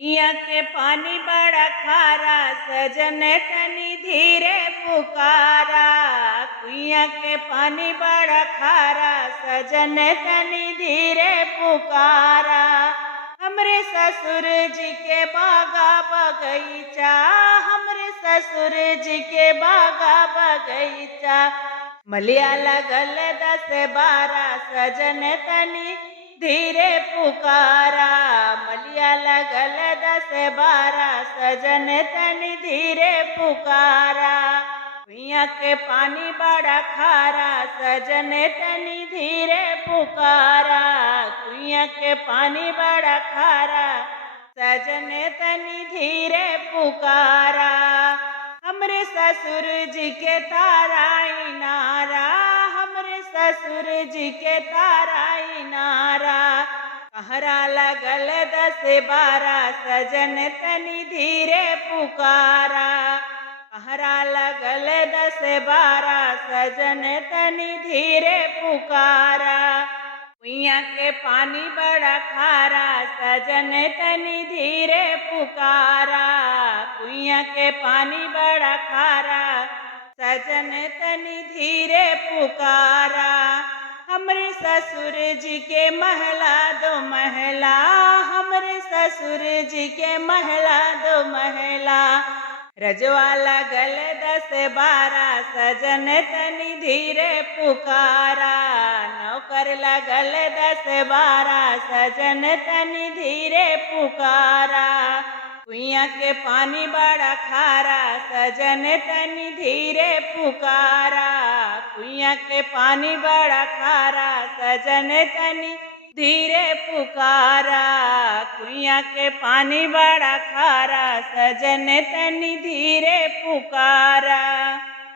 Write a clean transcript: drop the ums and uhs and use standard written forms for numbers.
कुइया के पानी बड़ा खारा, सजन तनी धीरे पुकारा। कुइया के पानी बड़ा खारा, सजन तनी धीरे पुकारा। हमरे ससुर जी के बागा बगीचा, हमरे ससुर जी के बागा बगीचा। मलिया लगल 10-12, सजन तनी धीरे पुकारा। मलिया लगल 10-12, सजन तनी धीरे पुकारा। कुइया के पानी बड़ा खारा, सजन तनी धीरे पुकारा। कुइया के पानी बड़ा खारा, सजन तनी धीरे पुकारा। हमरे ससुर जी के ताराई नारा, हमरे ससुर जी के ताराई नारा। कहरा लगल 10-12, सजन तनी धीरे पुकारा। कहरा लगल 10-12, सजन तनी धीरे पुकारा। कुइया के पानी बड़ा खारा, सजन तनी धीरे पुकारा। कुइया के पानी बड़ा खारा, सजन तनी धीरे पुकारा। हमरे ससुर जी के महला 2 महला, हमरे ससुर जी के महला 2 महला। रजवा लगल 10-12, सजन तनी धीरे पुकारा। नौकर लगल 10-12, सजन तनी धीरे पुकारा। कुइया के पानी बड़ा खारा, सजन तनी धीरे पुकारा। कुइया के पानी बड़ा खारा, सजन तनी धीरे पुकारा। कुइया के पानी बड़ा खारा, सजन तनी धीरे पुकारा।